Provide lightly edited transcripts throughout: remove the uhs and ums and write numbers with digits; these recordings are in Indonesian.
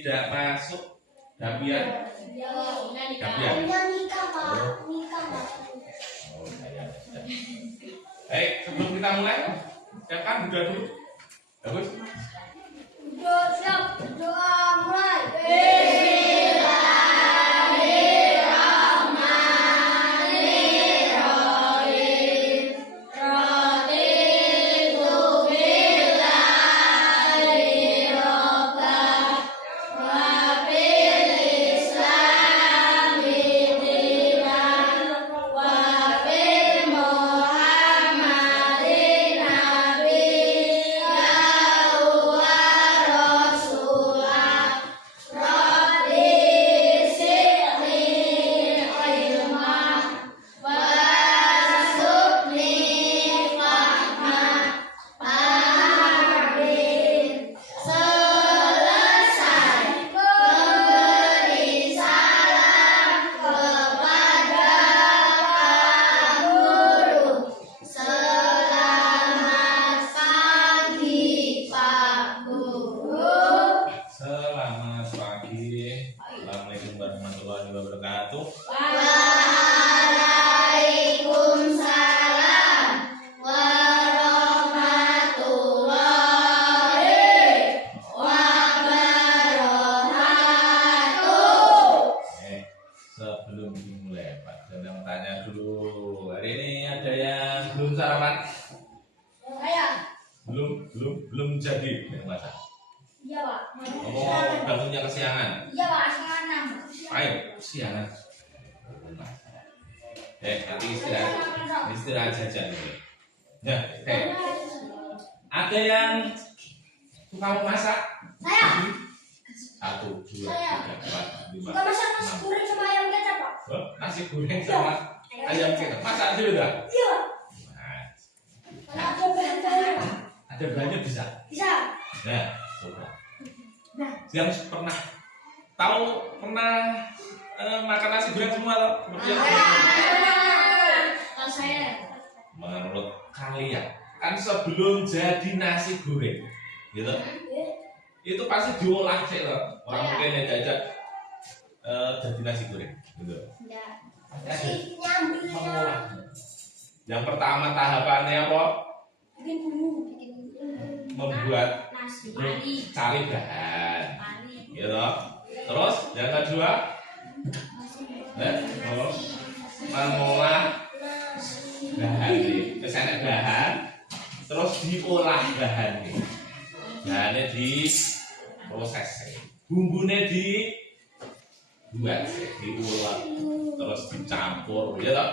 tidak masuk. Dapian? Dapian. Nikah, Pak. Nikah, Pak. Oh, saya. Baik, sebelum kita mulai, siapkan doa dulu. Bagus. Siap, doa mulai. Selamat pagi. Assalamualaikum warahmatullahi wabarakatuh. Waalaikumsalam warahmatullahi wabarakatuh. Sebelum dimulai, Pak Danang tanya dulu. Hari ini ada yang belum sarapan? Saya. Belum jadi masak. Iya, Pak. Oh, bangunnya kesiangan. Iya, Pak. Semangat. Ayo, kesiangan. Nanti istirahat saja nih. Ya, ada yang suka masak? Saya. 1, 2, 3, 4, 5, Suka masak nasi 6. goreng sama ayam kecap, Pak. Oh, nasi goreng sama ayam kecap. Masak aja udah. Iya. Nah, Kalau ada bahan-bahan, Pak. ada bahannya bisa. Bisa. Nah, coba. Nah. Yang pernah makan nasi goreng semua loh. Seperti yang Kalau saya. menurut kalian kan sebelum jadi nasi goreng, gitu? Itu pasti diolah sih loh. Orang mungkin aja jadi nasi goreng, gitu. Enggak. Pasti ada Nyambil. mengolah. Yang pertama tahapannya apa? Bikin bumbu. Membuat Nasi. cari bahan, gitu. Terus yang kedua, mengolah bahan nih, kesenek bahan, terus diolah bahan nih, bahannya diproses, bumbunya dibuat, diulang, terus dicampur, gitu.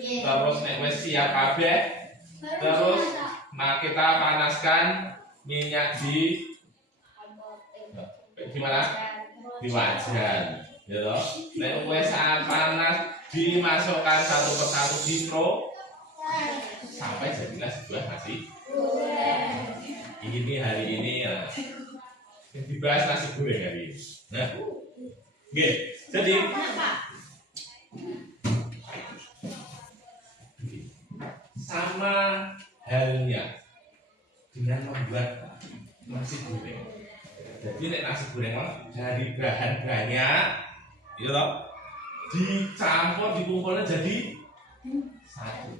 Terus nek wis siap kabeh, terus kita panaskan minyak di mana? Di wajan, gitu. Nek wis panas dimasukkan satu persatu sampai jadilah sebuah nasi. Ini hari ini ya, dibahas nasi goreng hari ini. Nah, oke, jadi sama halnya dengan membuat nasi goreng. Jadi nek nasi goreng dari bahan banyak, gitu loh, dicampur dikumpulnya jadi satu.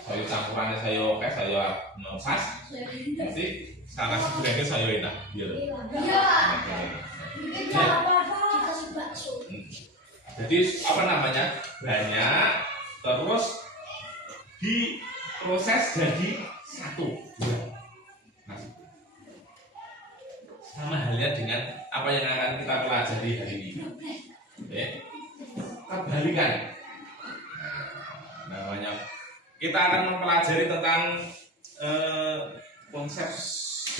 Saya campurannya saya oke, saya nosas, nanti nasi gorengnya saya enak, gitu. Iya. Kita kasih bakso. Jadi apa namanya, banyak, terus diproses jadi satu buah nasi. Sama halnya dengan apa yang akan kita pelajari hari ini. Oke, kebalikan. Namanya kita akan mempelajari tentang konsep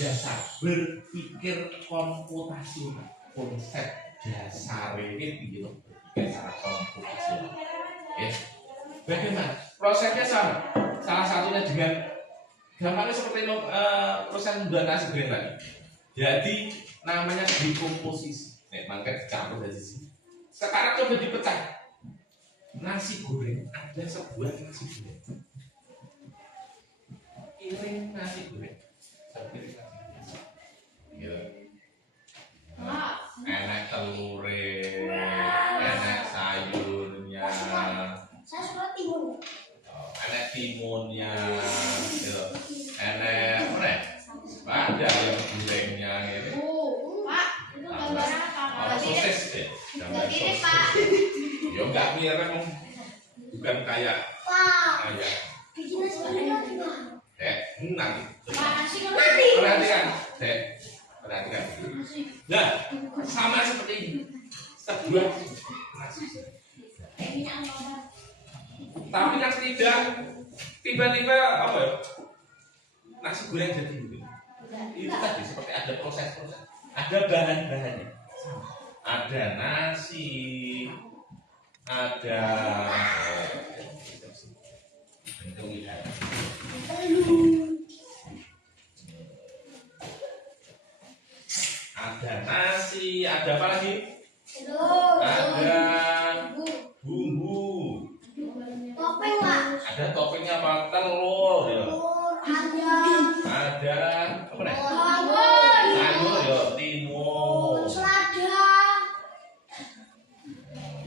dasar berpikir komputasional. Konsep dasar ini gitu, berpikir secara komputasional. Oke, bagaimana prosesnya? Salah satunya dengan gampangnya seperti proses membuat nasi goreng tadi. Jadi namanya dekomposisi. Mangkat dicampur dari sini. Sekarang coba dipecah. Nasi goreng, ada sebuah nasi goreng. Piring nasi goreng. Piring nasi goreng. Ya. ayam gorengnya gitu. Pak, itu gambar apa? Apa sosis ya? Gambar Ini, sosis. Pak. Ya enggak mirip, bukan kayak Pak, ayam. bikin nasi goreng lagi, Pak. Nanti. Nasi goreng. Perhatikan, perhatikan. Nah, sama seperti ini. Sebuah nasi. Tapi yang tidak tiba-tiba apa ya? Nasi goreng jadi begini. Itu tadi seperti ada proses-proses. Ada bahan-bahannya. Ada nasi, ada ada nasi, ada apa lagi? Ada bumbu, Topeng, Pak. ada toppingnya apa? Telur, ya. Ada apa nih? Sayur, ya, timun.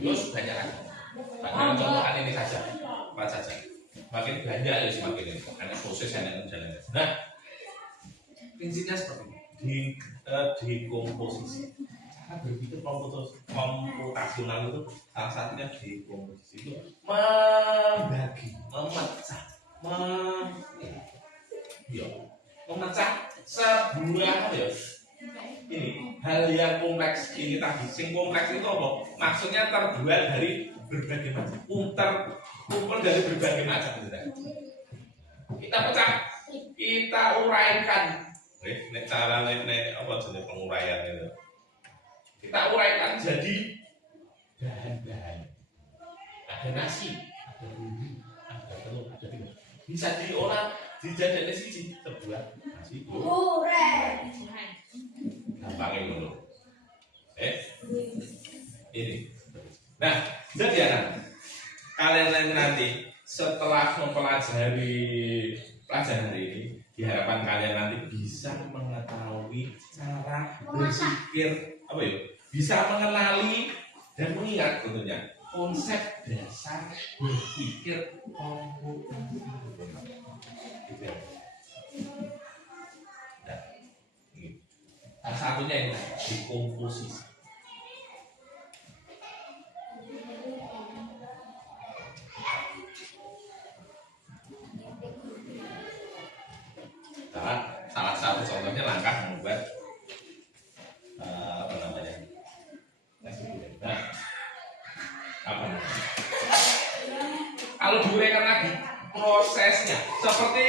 Yus banyak lagi. Banyak contohan ini saja, apa saja. Makin banyak ya semakin ini. Karena proses yang jalan. Nah, prinsipnya seperti ini. Dekomposisi. Cara berpikir komputasional itu salah satunya dekomposisi itu membagi, memecah, memecah sebuah ya. Ini hal yang kompleks ini tadi. Sing kompleks itu apa? Maksudnya terbuat dari berbagai macam. Terkumpul dari berbagai macam. Kita pecah, kita uraikan. Nek cara nek apa jenis penguraian itu? Kita uraikan jadi bahan-bahan. Ada nasi, ada bumbu, ada telur, ada timun. Bisa diolah dijadikan siji sebuah nasi goreng. Gampangnya dulu. Ini. Nah, jadi anak, kalian nanti setelah mempelajari pelajaran hari ini, diharapkan kalian nanti bisa mengetahui cara berpikir apa ya? Bisa mengenali dan mengingat tentunya konsep dasar berpikir komputasi. Nah, ini. Salah satunya ini dekomposisi. Salah satu contohnya langkah membuat apa namanya? Nah, apa namanya? Kalau diuraikan lagi prosesnya seperti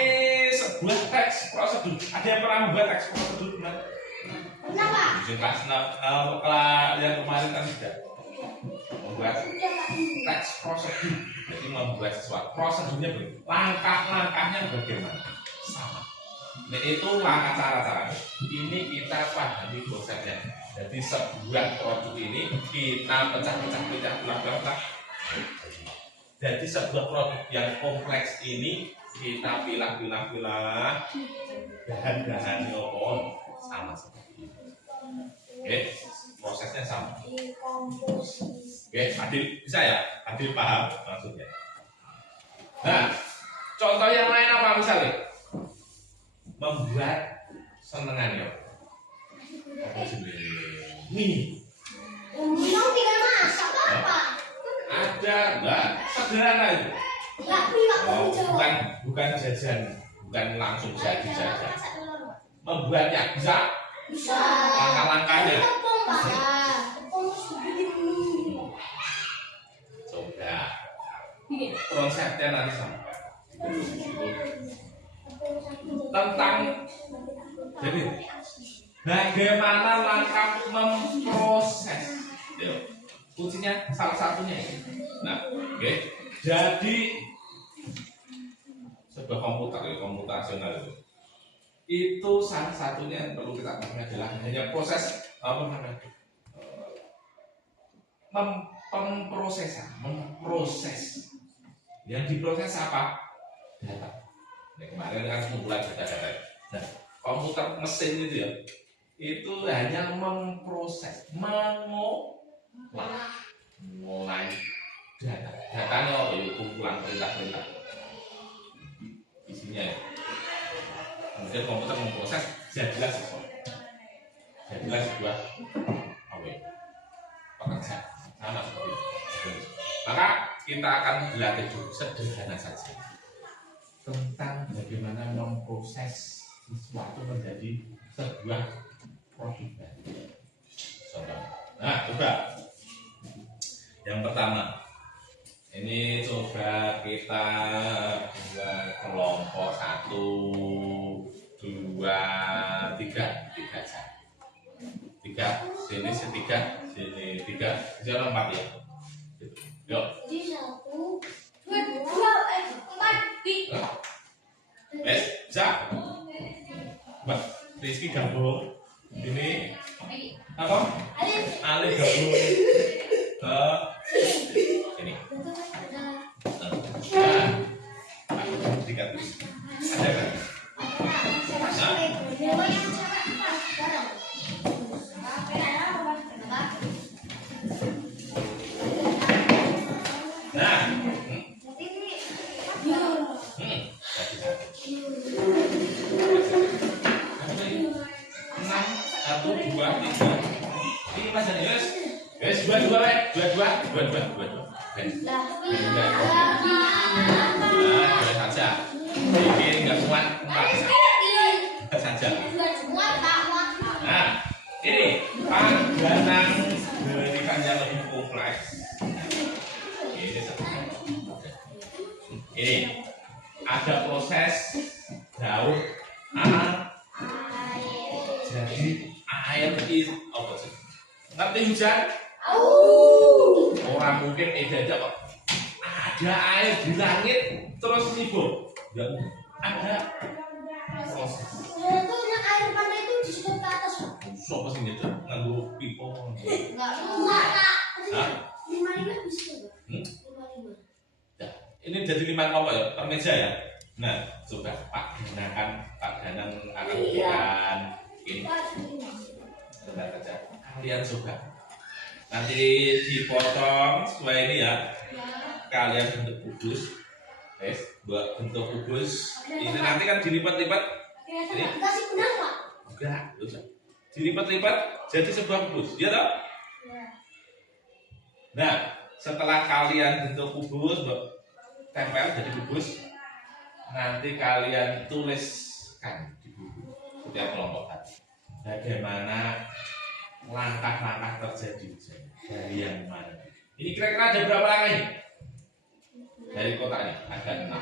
sebuah teks prosedur. Ada yang pernah membuat teks prosedur? Kenapa? Kelas yang kemarin kan sudah membuat teks prosedur. Jadi membuat sesuatu prosedurnya begini. Langkah-langkahnya bagaimana? Sama. Nah, itu langkah cara-cara. Ini kita pahami konsepnya. Jadi sebuah produk ini kita pecah. Jadi sebuah produk yang kompleks ini kita pilah bahan-bahannya sama seperti ini. Oke, prosesnya sama. Oke, Adil bisa ya? Adil paham maksudnya. Nah, contoh yang lain apa misalnya? Membuat senengan ya. Apa jenis? Mie. Memang tinggal masak apa? Ada, enggak? Sederhana itu. Bukan jajan, bukan langsung jadi jajan. Membuatnya bisa? Bisa. Langkah-langkahnya. Tepung, Pak. Tepung segini dulu. Coba. Konsepnya nanti sama. Tentang jadi bagaimana langkah memproses. Kuncinya salah satunya ini. Nah, oke. Jadi sebuah komputer, komputasional itu salah satunya yang perlu kita pahami adalah hanya proses apa namanya memproses. Yang diproses apa? Data. Nah, kemarin kan kumpulan data-data. Nah, komputer mesin itu ya, itu hanya memproses, mulai data. Datanya kumpulan perintah-perintah isinya ya. Kemudian komputer memproses jadilah sebuah pekerjaan sama seperti itu. Maka kita akan belajar dulu sederhana saja tentang bagaimana memproses sesuatu menjadi sebuah produk baru. Nah, coba yang pertama ini coba kita buat kelompok 1, 2, 3 saja. 3 sini 3 sini 3 jangan 4 ya. Yuk. Jadi 1, 2, 4. Wes, bisa. Mbak Rizky gabung. Ini apa? Alif gabung ke ini. Nah, 3 tulis. Ada kan? Nah, satu, dua, tiga. Ini mas Daniel. Guys, dua. Dua saja. Bikin nggak muat 4 saja. Nah, ini padanan berikan yang lebih kompleks. Ini ada proses daun jadi air itu apa sih? Ngerti hujan? Orang mungkin aja kok. Ada air di langit terus nibur. Enggak ada proses. Itu yang air panas itu disedot ke atas. Sopo sing nyedot nganggo pipa. Enggak. Hah? 5 bisa. 5. Ya, ini jadi 5 kelompok ya, per meja ya. Nah, coba Pak Danang akan berikan ini. Sebentar saja. Kalian coba. Nanti dipotong sesuai ini ya. Kalian bentuk kubus. Guys, buat bentuk kubus. Ini nanti kan dilipat-lipat. Ini Kasih benang, Pak. enggak, usah. Dilipat-lipat jadi sebuah kubus. Ya toh? Nah, setelah kalian bentuk kubus, tempel jadi kubus, nanti kalian tuliskan di buku setiap kelompok tadi bagaimana langkah-langkah terjadi dari yang mana. Ini kira-kira ada berapa langkah ini? Dari kotak ini ada 6.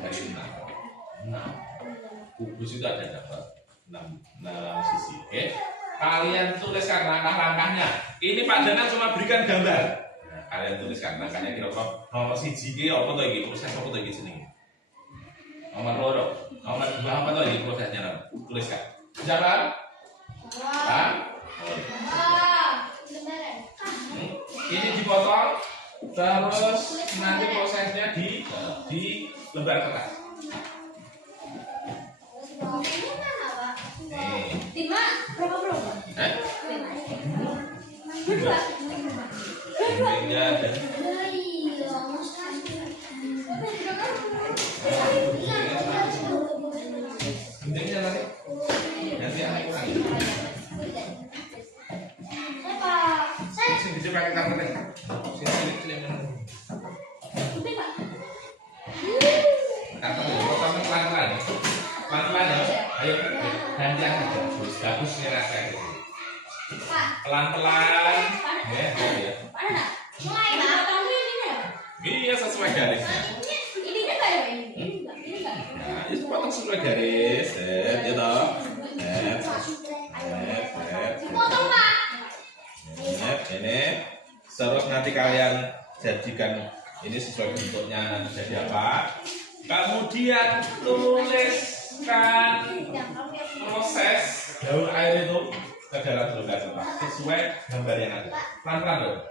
Dari 6 kubus itu ada berapa? 6 sisi. Oke. Kalian tuliskan langkah-langkahnya. Ini Pak Danang cuma berikan gambar. Nah, kalian tuliskan langkahnya kira-kira nomor 1 iki apa to iki? Proses apa to iki jenenge? Nomor 2, nomor 2 apa to iki prosesnya? Tuliskan. Siapa? Hah? Ini dipotong terus nanti prosesnya di lembar kertas. Lima, berapa? Dua. Intinya ada. Intinya nanti anak kurang. Sini pakai kartu deh. Sini. Kartu potong pelan-pelan. Pelan-pelan ya. Ayo gantian aja. Bagus nih rasanya. Pelan-pelan. Ya. Iya sesuai garisnya. Nah, itu potong sesuai garis. Ya toh. Ini terus nanti kalian jadikan ini sesuai bentuknya nanti jadi apa. Kemudian tuliskan proses daun air itu ke dalam lembar kertas sesuai gambar yang ada. Pelan-pelan dong.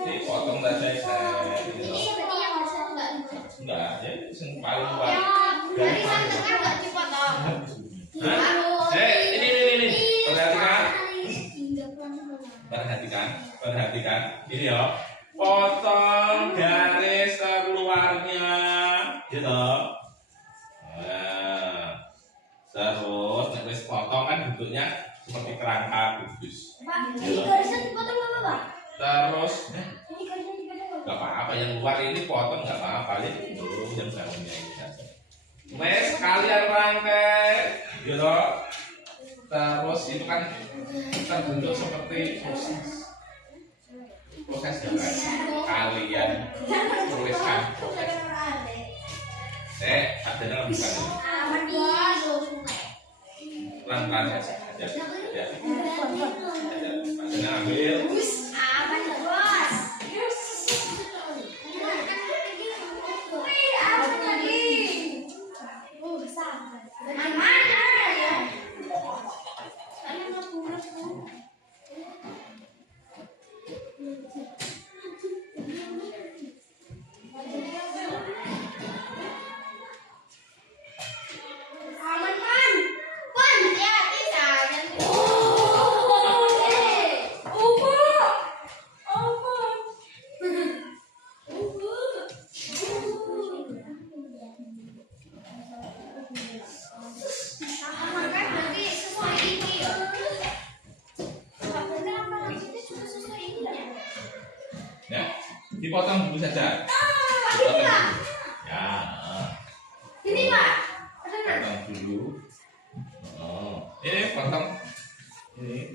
Ini potong saja enggak, ya yang paling luar. Ini perhatikan ini ya, potong garis keluarnya bentuknya seperti kerangka kubus. Pak, ini garisnya dipotong apa, Pak? Terus Ini garisnya dipotong nggak apa-apa, yang luar ini potong nggak apa-apa, itu yang dalamnya ini saja. Wes kalian rangkai, gitu. Terus itu kan terbentuk seperti proses jalan. Kalian tuliskan proses. Adanya lebih banyak. Pelan-pelan saja. Adanya ambil. Ya, dipotong dulu saja. Dipotong dulu. Ya, Ini, Pak. potong dulu. Oh, ini potong. Ini,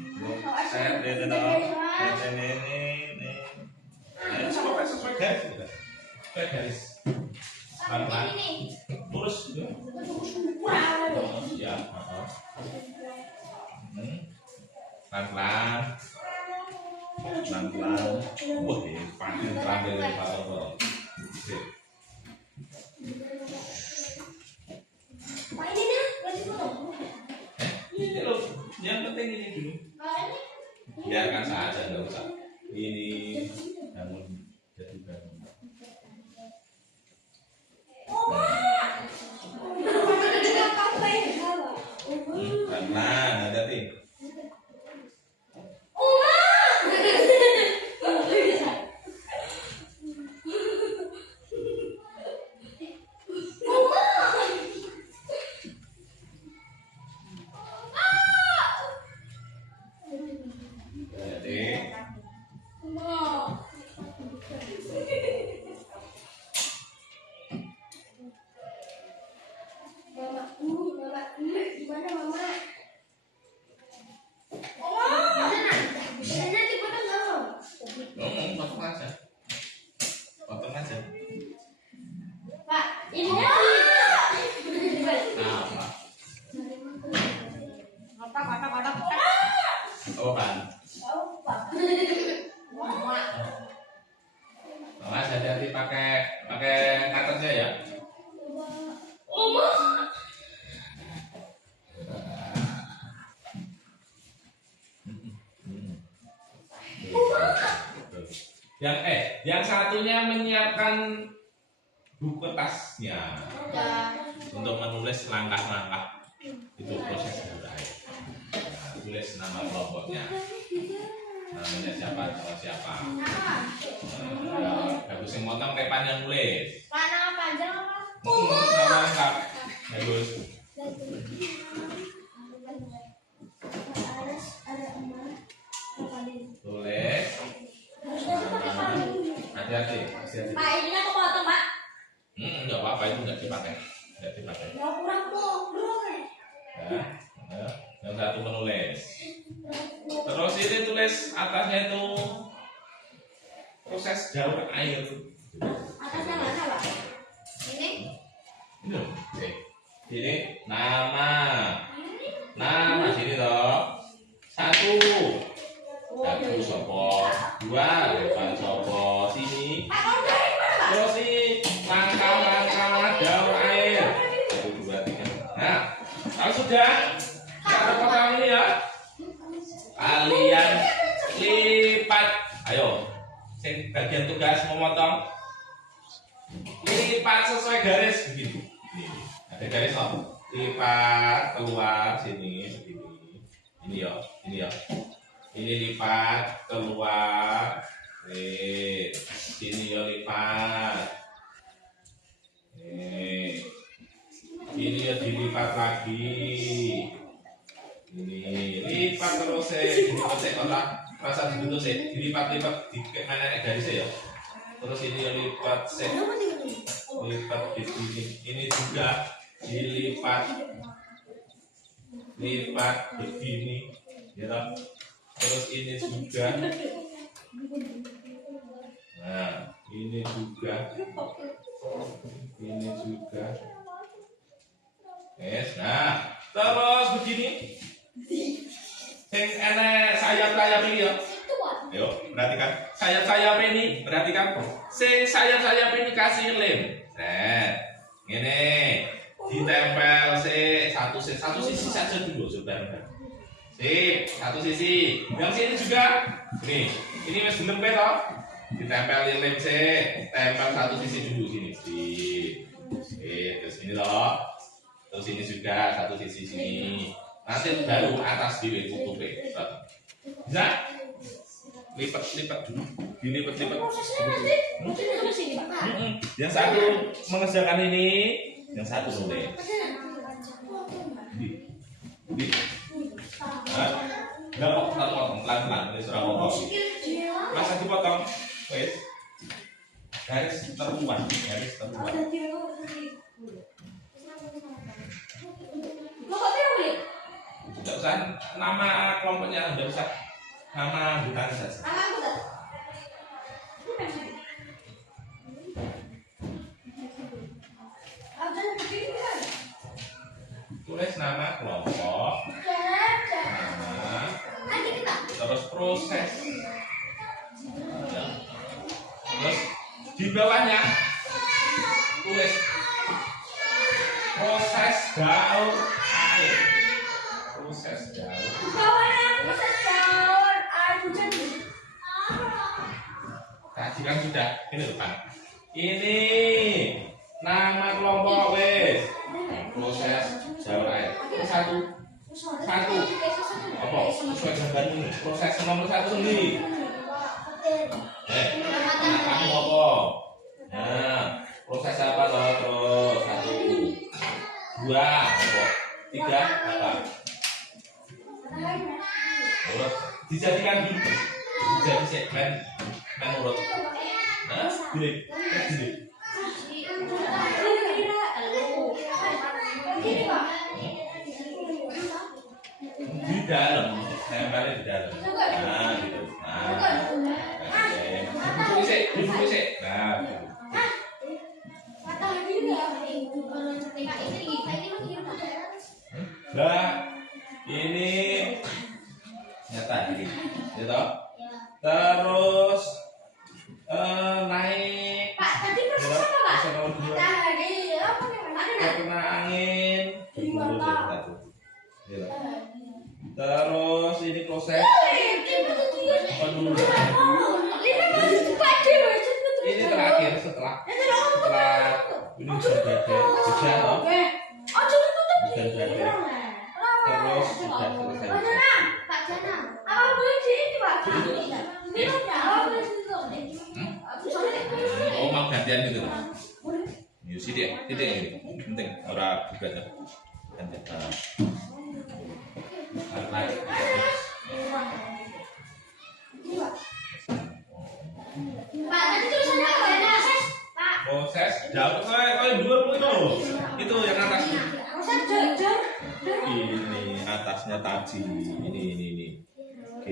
saya lihat dong. Ini. Sesuai garis, sudah. Sesuai garis. Pelan-pelan. Lurus juga. Oh, ya. Pelan-pelan. Pelan-pelan. Wah, panen terakhir Pak Toto. Sip. Pak, ini nih, garis potong. Ini loh, yang penting ini dulu. Biarkan saja, nggak usah. Ini namun jadi baru. Pelan-pelan, hati-hati. Hati-hati. Gimana, Mama? Garisnya dipotong nggak, Om? Potong aja. Potong aja. Pak, ini Nah, apa? Oh, Pan. Mas, hati-hati pakai cutternya ya. Yang satunya menyiapkan buku kertasnya untuk menulis langkah-langkah itu proses budaya. Nah, tulis nama kelompoknya, namanya siapa, siapa. Bagus yang motong, Repan yang nulis. Mana panjang apa? Nama lengkap. Bagus. Tulis. Hati-hati. Pak, ini aku potong, Pak. Enggak apa-apa, itu enggak dipakai. Enggak dipakai. Ya kurang potong. Ya, yang satu menulis. Terus ini tulis atasnya itu proses daur air. Atasnya mana, Pak? Ini? Ini loh. Oke. Sini nama. Nama sini toh. 1. Satu sopo. 2. Depan sopo. Sini. Terus ini langkah-langkah daur air. 1, 2, 3. Nah, kalau sudah cara potong ini ya, kalian lipat. Ayo, bagian tugas memotong. Lipat sesuai garis begitu. Ada garis loh. Lipat keluar sini begini. Ini ya, ini ya. Ini lipat keluar. Sini ya lipat. Ini ya dilipat lagi. Ini lipat terus dilipat kotak rasa dibentuk dilipat-lipat di mana garis ya. Terus ini lipat lipat di sini. Ini juga dilipat begini, ya. Terus ini juga. Nah, ini juga. Yes, nah, terus begini. Sing enek sayap-sayap ini ya. Yuk, perhatikan. Sayap-sayap ini, perhatikan. Sing sayap-sayap ini kasih lem. Nah, ini ditempel satu sisi saja dulu, saudara. Satu sisi. Yang sini juga. Nih, ini mas belum toh. Ditempel lem tempel satu sisi dulu sini. Terus ini loh. Terus ini juga satu sisi sini. Nanti baru atas tutup. Bisa? Lipat dulu. Dilipat-lipat. Yang satu mengerjakan ini, yang satu boleh. Enggak kok, potong pelan-pelan, ini surah potong. Masa dipotong, wes. Garis terbuat. Tidak usah nama kelompoknya, tidak usah nama anggota saja. Tulis nama kelompok, terus proses, terus di bawahnya tulis proses daur air. Tadi kan sudah ini depan. Ini nama kelompok wes. Proses daur air. Satu. Apa? Sesuai gambar ini. Proses nomor 1 sendiri. Kamu apa? Nah, proses apa toh? Terus 1, 2, apa? 3, apa? Urut dijadikan dulu, jadi segmen urut. Nah, pilih. Di dalam, tempelnya di dalam. Nah, gitu. Dibuka sih. Nah, Nah, ini nyata ini, gitu. Terus naik. Pak, tadi proses apa, Pak? Kena angin. Terus ini proses. Ini terakhir setelah ini sudah terus sudah selesai. Oh, mau gantian gitu. Yuk sih dia, tidak ini penting orang juga gantian. Proses daur itu yang atas. Ini atasnya tadi. Ini. Oke.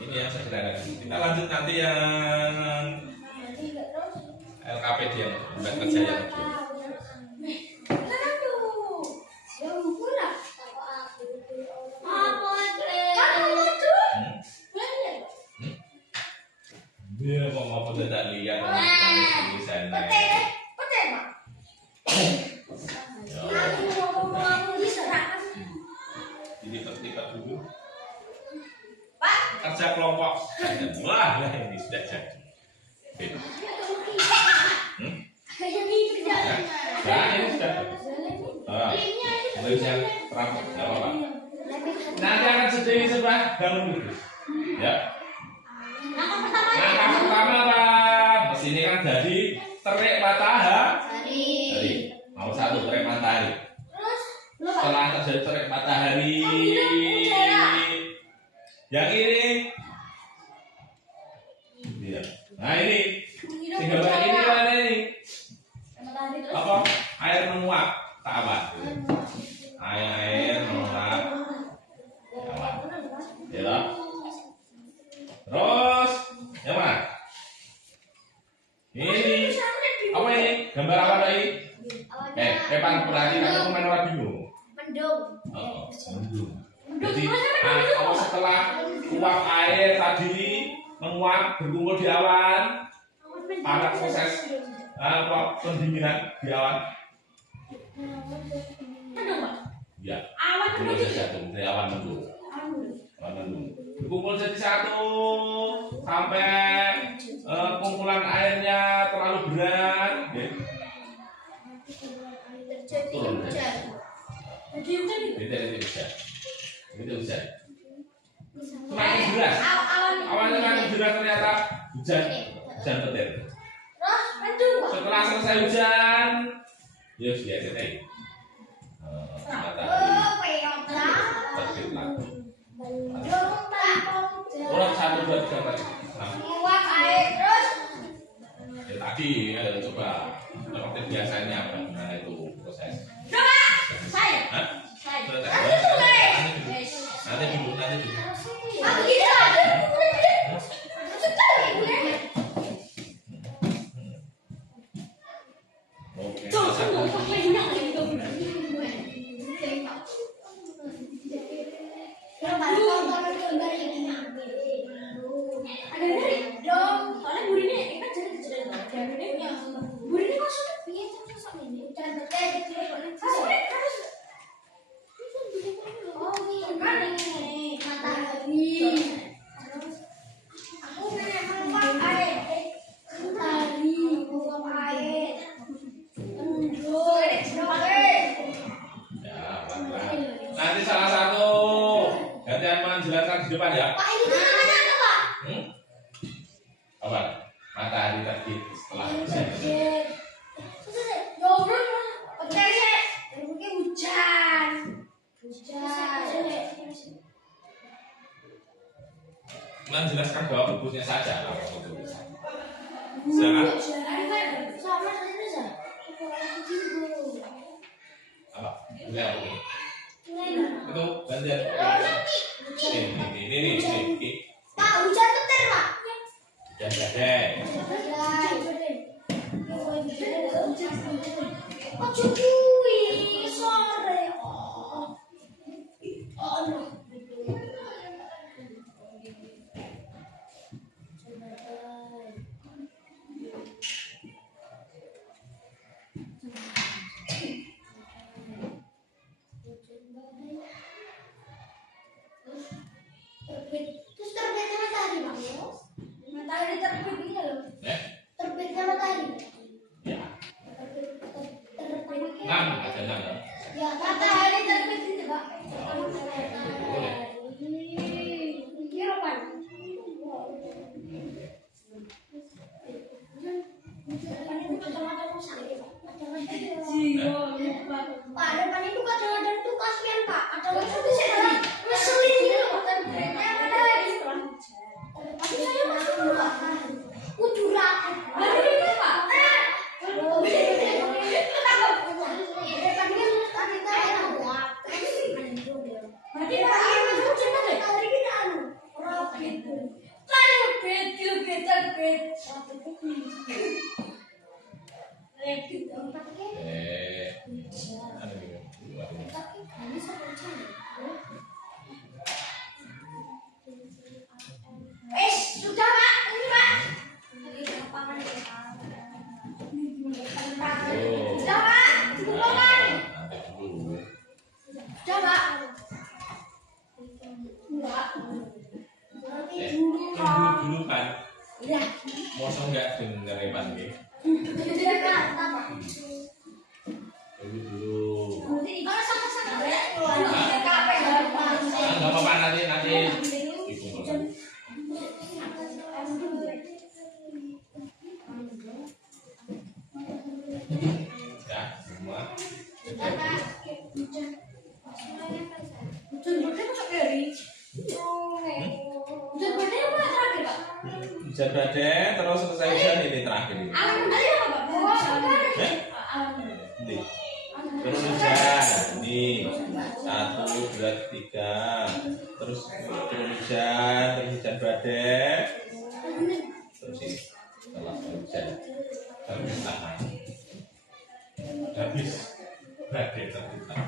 Ini yang sederhana. Kita lanjut nanti yang LKPD yang bukan kerja yang kedua. Dia mau tidak lihat di sana. Dilipat dulu. Kerja kelompok. Wah, ini sudah jadi. Nah, ini sudah. Tulisnya terampil, tidak apa-apa. Nanti akan sendiri sebelah bangun dulu. Ya. Langkah pertama Pak, mesinnya kan jadi terik Pak. Iya. Nah ini, si gambar ini mana ini? Apa? Air menguap, tak apa? Air menguap. Ya. Terus, yang mana? Ini apa ini? Gambar apa tadi? Pan perhatikan aku main orang bingung. Mendung. Oh, mendung. Jadi kalau setelah uap air tadi menguap berkumpul di awan, pada proses pendinginan di awan. Mendung, Pak? Ya. Awan Mulai dari satu, dari awan mendung. Awan mendung. Berkumpul jadi satu sampai kumpulan airnya terlalu berat. Ya. Turun. Jadi hujan. Itu hujan. Semakin deras. Awalnya semakin deras ternyata hujan petir. Terus mendung, Pak? Setelah selesai hujan, ya sudah selesai. Matahari terbit lagi. Orang 1, 2, 3, 4, 5. Menguap air terus. Ya, tadi coba seperti biasanya bagaimana itu proses. Coba. Saya. Hah? Saya. Nanti dulu. Aku gitu. Oke. Ada dari dong. Soalnya burinnya kita jadi burinnya maksudnya piye sosok ini? Jangan bertanya gitu harus. Oh, ini matahari. Terus aku pengen menguap air. Matahari, menguap air. Mendung. Ya, pelan-pelan. Nanti salah satu gantian menjelaskan di depan ya. Pak, ini namanya apa, Pak? Apa? Matahari terbit setelah hujan. Menjelaskan bahwa bubusnya saja kalau itu bisa. Silakan. Apa? Ini. Itu gantian. Ini. Pak, hujan petir, Pak. Jadi. Ojo kuwi sore. Terus terbitnya matahari, Pak. Matahari terbit gitu loh. Terbitnya matahari. Ya. Terbit. 6 ada 6 ya. Ya, matahari terbit gitu, Pak. Boleh. Ini apa? Pak, depan itu kadang-kadang tuh kasihan, Pak. Kadang-kadang tuh saya ngeselin gitu loh, Pak. Mana lagi setelah hujan. Tapi saya masih Pak. Kudu rapi. Baru ini, Pak. Depannya tadi enak buat. Berarti Pak, ini hujan aja. Hari ini rapi. Saya terbit. Ada gitu. Sudah, Pak. Ini, Pak. Sudah, Pak. Dibukakan. Nanti dulu. Sudah, Pak. Enggak. Berarti dulu, Pak. Dulu kan. Iya. Mosok enggak denger Evan nggih. Sudah, Pak. Dulu. Berarti kalau sama-sama ya. Enggak apa-apa nanti dikumpulkan. Ya, semua. Hujan berarti masuk dari. Hujan berarti apa terakhir, Pak? Hujan hujan badai, terus selesai hujan ini terakhir ini. Ini. Turun hujan, ini 1, 2, 3, terus turun hujan, terus hujan badai, terus ini setelah hujan habis tanah, habis badai terbitlah.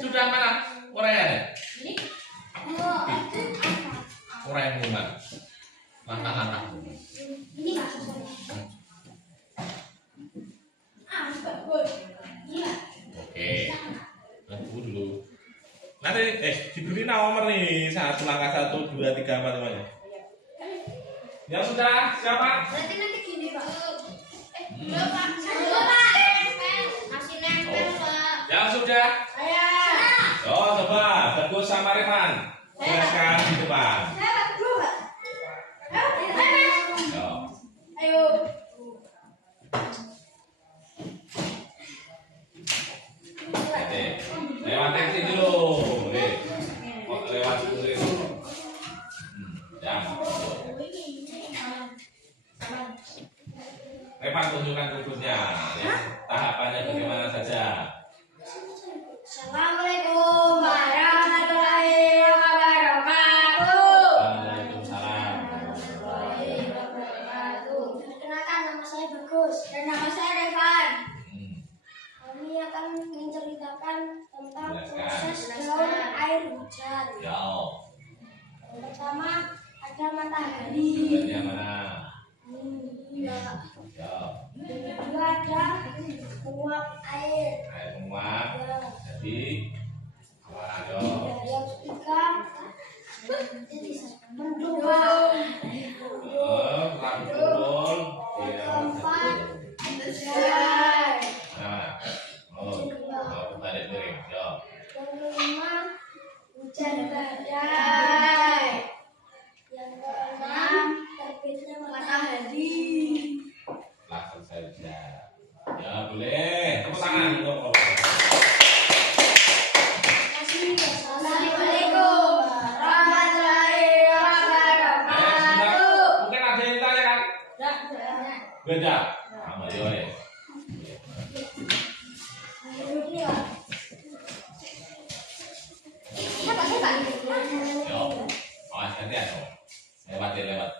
Sudah mana? Orangnya? Orang yang lima. Langkah-langkah. Ini Kak. Oke. Tunggu dulu. Nanti diberi nomor nih 1 langkah 1, 2, 3, 4 semuanya. Yang sudah siapa? Nanti gini Pak. Pak. Masih nempel Pak. Yang sudah? Saya. Oh coba Bagus sama Revan. Jelaskan di depan. Saya Pak dulu Pak. Yo. Ayo. Oke. Lewat sini dulu. Nih. Lewat dulu. Ya. Revan tunjukkan rumusnya. Ya. Tahapannya bagaimana saja. Assalamualaikum warahmatullahi wabarakatuh. Waalaikumsalam. Perkenalkan, nama saya Bagus dan nama saya Revan. Hmm. Kami akan menceritakan tentang Jelaskan. proses daur air hujan. Yo. Yang pertama ada matahari. Yang mana? Iya. Yo. Yang kedua ada uap air. Air menguap. Ya. Jadi yo. Yang ketiga mendung. Lalu turun. Yang Iya. keempat hujan. Nah. Oh, balik miring. Yo. Yang kelima hujan badai. Yang keenam terbitnya matahari. Langsung saja. Ya boleh. Tepuk tangan. Yo. Assalamualaikum warahmatullahi wabarakatuh. Mungkin ada yang tanya kan? Beda. Sama yo. Ini Pak. Siapa? Yo. Awas gantian. Lewat ya lewat.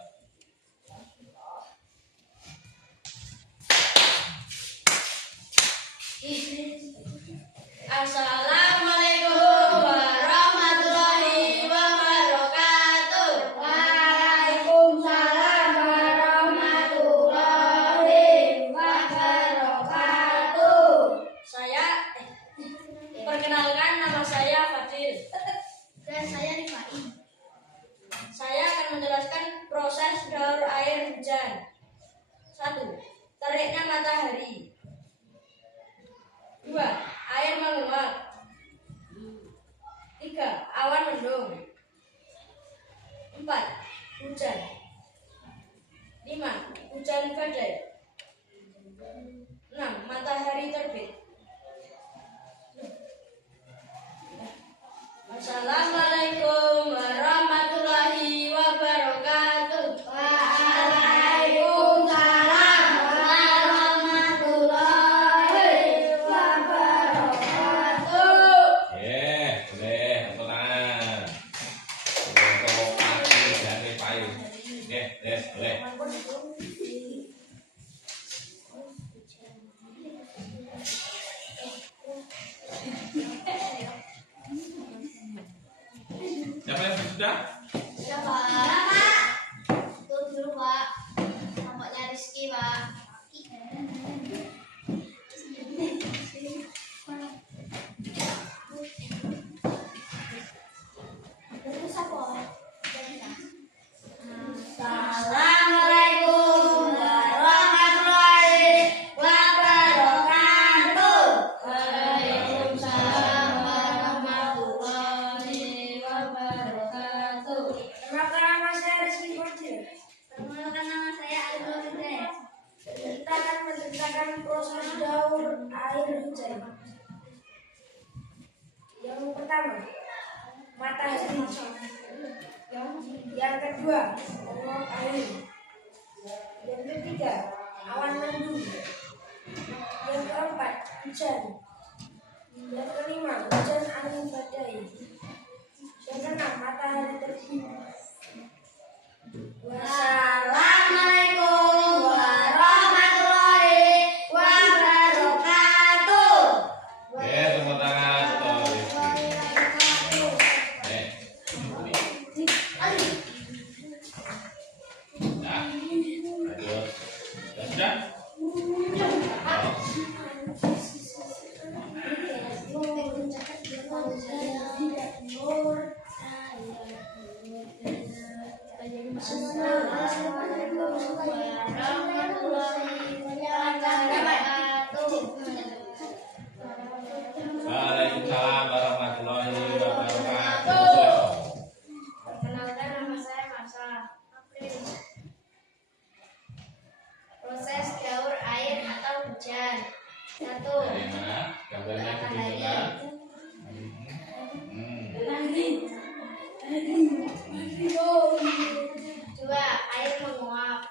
Assalamualaikum warahmatullahi wabarakatuh. Waalaikumsalam warahmatullahi wabarakatuh. Perkenalkan, nama saya Fadil. Dan saya Rifai. Saya akan menjelaskan proses daur air hujan. 1. Teriknya matahari. 2. Air menguap. hujan. Yang pertama, matahari. Yang kedua, uap air. Yang ketiga, awan mendung. Yang keempat, hujan. Yang kelima, hujan angin badai. Yang keenam, matahari terbit. Wassalamualaikum warahmatullahi wabarakatuh. Tepuk tangan untuk Rizky. Nah, lanjut. Sudah? Waalaikumsalam warahmatullahi wabarakatuh. Perkenalkan, nama saya Marsha. Proses daur air atau hujan. 1. Dari mana? Gambarnya ditunjukkan. Dua, air menguap.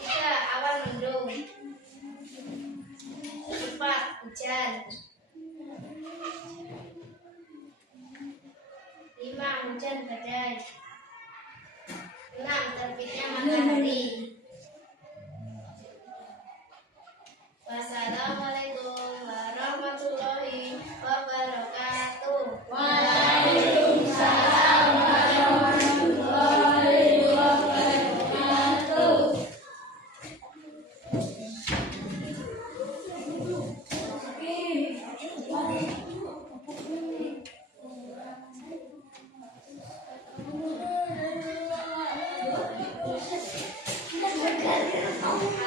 3, awan mendung. 4, hujan. 5, hujan badai. 6, terbitnya matahari. Wassalamualaikum warahmatullahi wabarakatuh. Waalaikumsalam warahmatullahi wabarakatuh.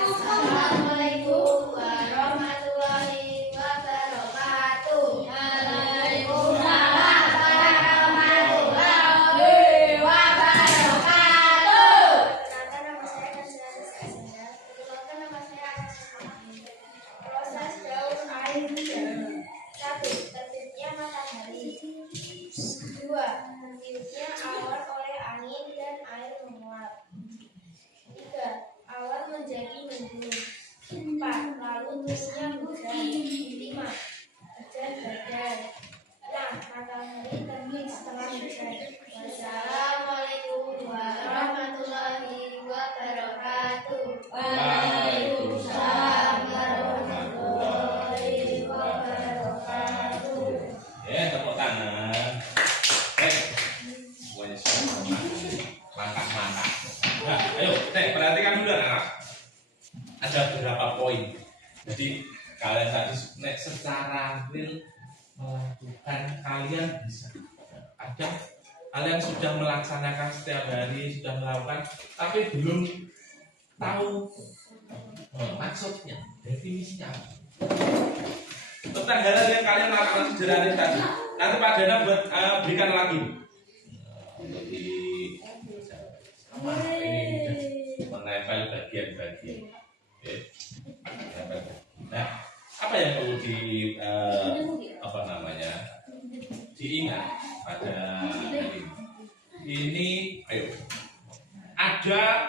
Assalamualaikum warahmatullahi wabarakatuh. Waalaikumsalam warahmatullahi wabarakatuh. Perkenalkan, nama saya Nasira Rizka. Perkenalkan, nama saya Asma. Proses daur air hujan. 1, terbitnya matahari. 2, tiupnya awan oleh angin dan air menguap. 3, awan menjadi mendung. 4, lalu turunnya hujan. 5, hujan badai. 6, matahari terbit setelah hujan. Wassalamualaikum warahmatullahi wabarakatuh. Waalaikumsalam warahmatullahi wabarakatuh. Ya, tepuk tangan. Semuanya sama. Langkah-langkah. Nah, ayo, perhatikan dulu anak. Ada beberapa poin. Jadi kalian tadi secara real melakukan, kalian bisa. Ada kalian sudah melaksanakan setiap hari, sudah melakukan, tapi belum tahu maksudnya, definisinya apa. Tentang hal yang kalian lakukan sederhana tadi. Nanti Pak Dana buat berikan lagi. Untuk di sama ini menempel bagian-bagian. Oke. Nah, apa yang perlu diingat pada hari ini? Ayo. Ada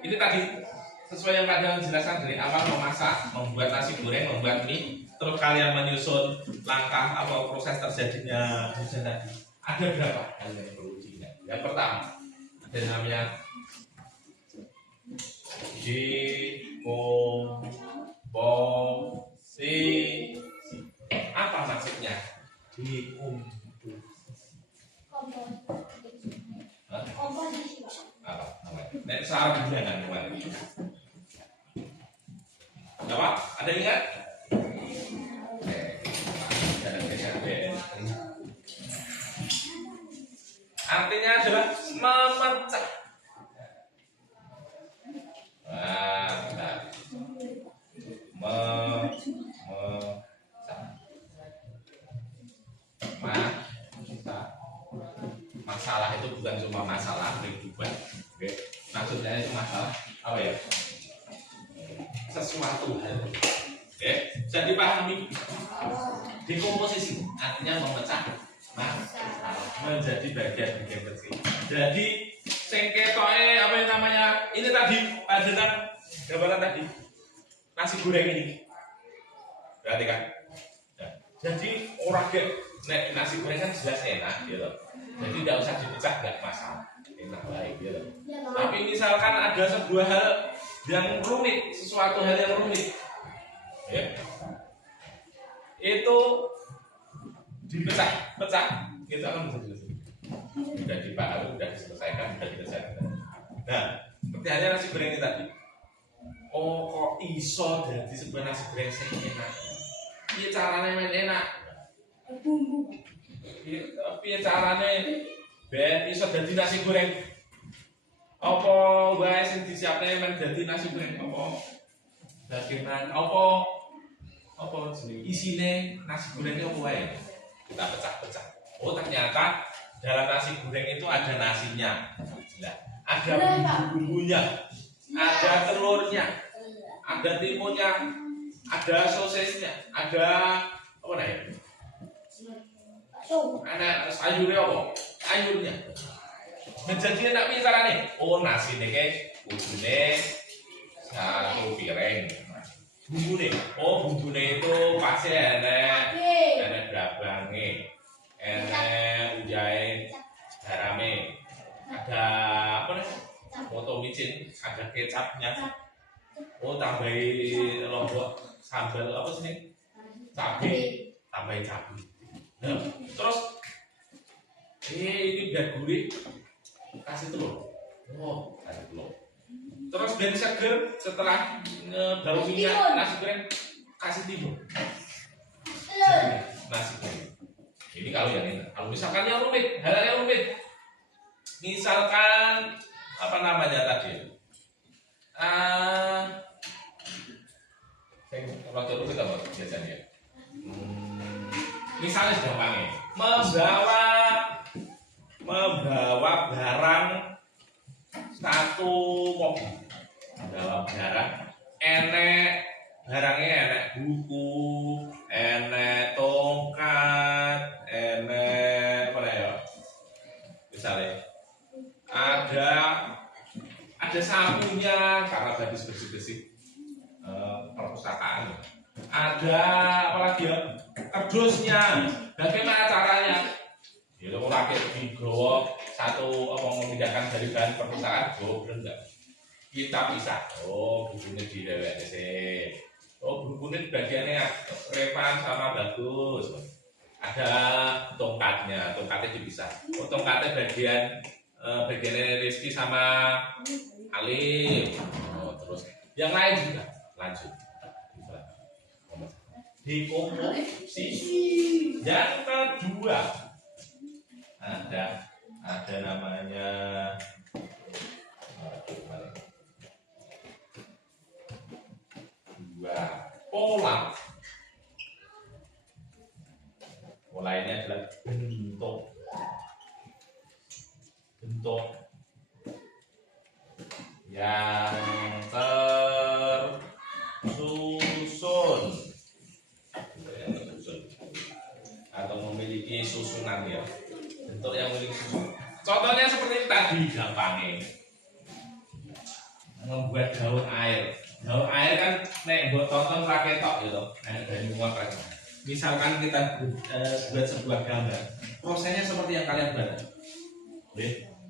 ini tadi sesuai yang kalian jelaskan dari awal, memasak, membuat nasi goreng, membuat mie, terus kalian menyusun langkah atau proses terjadinya hujan tadi. Ada berapa hal yang perlu diingat? Yang pertama, ada yang namanya dekomposisi. Apa maksudnya? Dekomposisi. Apa namanya? Nek salah gunakan kemarin. Apa? Ada yang ingat? Artinya adalah memecah. Nah, benar. Masalah itu bukan cuma masalah kehidupan. Oke. Maksudnya itu masalah apa ya? Sesuatu hal. Oke, bisa dipahami. Dekomposisi artinya memecah menjadi bagian-bagian kecil. Jadi sengketoe apa yang namanya ini tadi adonan gambaran tadi nasi goreng ini. Perhatikan. Nah, jadi orang nek nasi goreng kan jelas enak gitu. Jadi tidak usah dipecah nggak masalah. Enak baik gitu. Tapi misalkan ada sebuah hal yang rumit, sesuatu hal yang rumit. Ya. Itu dipecah kita akan bisa selesai. Sudah dipahami, sudah diselesaikan, sudah dikerjakan. Nah, seperti halnya nasi goreng ini tadi. Oh, kok iso dari sebuah nasi goreng sing enak? Piye carane men enak? Piye carane ben iso dadi nasi goreng? Apa wae sing disiapne men dadi nasi goreng? Apa dagingan? Apa jenenge isine nasi goreng apa wae? Kita pecah-pecah. Oh, ternyata dalam nasi goreng itu ada nasinya, ada bumbu-bumbunya, ada telurnya, ada timunnya, ada sosisnya, ada apa namanya? Ada sayurnya apa? Sayurnya. Menjadi enak piye carane? Oh, nasi niki kudune satu piring. Bumbune itu pasti enek brabange, enek ujahe, garame, ada apa nih? Moto micin, ada kecapnya. Oh, tambahi lombok sambal apa sih? Cabai, tambahin cabai. Nah, terus ini biar gurih, kasih telur. Oh, kasih telur. Terus biar seger setelah bau minyak nasi goreng kasih timun. Nasi goreng. Ini kalau yang ini. Kalau misalkan yang rumit, hal yang rumit. Misalkan apa namanya tadi? Waktu rumit apa biasanya? Misalnya gampangnya membawa barang satu mobil, membawa barang barangnya enek buku, enek tongkat, enek apa ya? Misalnya ada sapunya karena habis bersih-bersih perpustakaan. Ada apa lagi ya? Kardusnya. Bagaimana caranya? Ya lo rakyat digowo satu apa memindahkan dari bahan perpustakaan goblok enggak? Kita pisah. Oh, bukunya direwek sih. Oh, bukunya bagiannya Revan sama Bagus. Ada tongkatnya dipisah. Oh, tongkatnya bagiannya Rizky sama Alif. Oh, terus yang lain juga lanjut. Dekomposisi. Yang kedua ada namanya pola. Pola ini adalah bentuk yang tersusun atau memiliki susunan ya. Bentuk yang memiliki susunan. Contohnya seperti tadi gampangnya. Membuat daun air. Daun air kan nek buat tonton raketok gitu. Dari muat raketok. Misalkan kita buat sebuah gambar, prosesnya seperti yang kalian buat.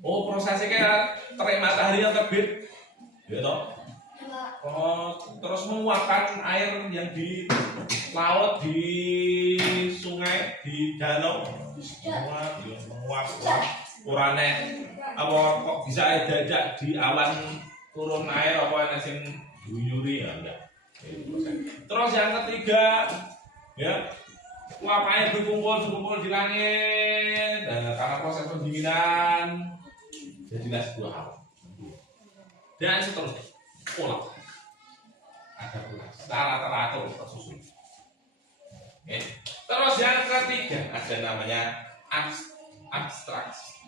Oh, prosesnya kayak terik matahari yang terbit, gitu. Oh, terus menguapkan air yang di laut, di sungai, di danau, menguap, kurane apa kok bisa ada di awan turun air apa yang guyuri ya enggak. Terus yang ketiga ya, uap air berkumpul di langit dan karena proses pendinginan jadilah sebuah awan dan seterusnya. Pola ada pola secara teratur tersusun. Terus yang ketiga ada namanya abstraksi.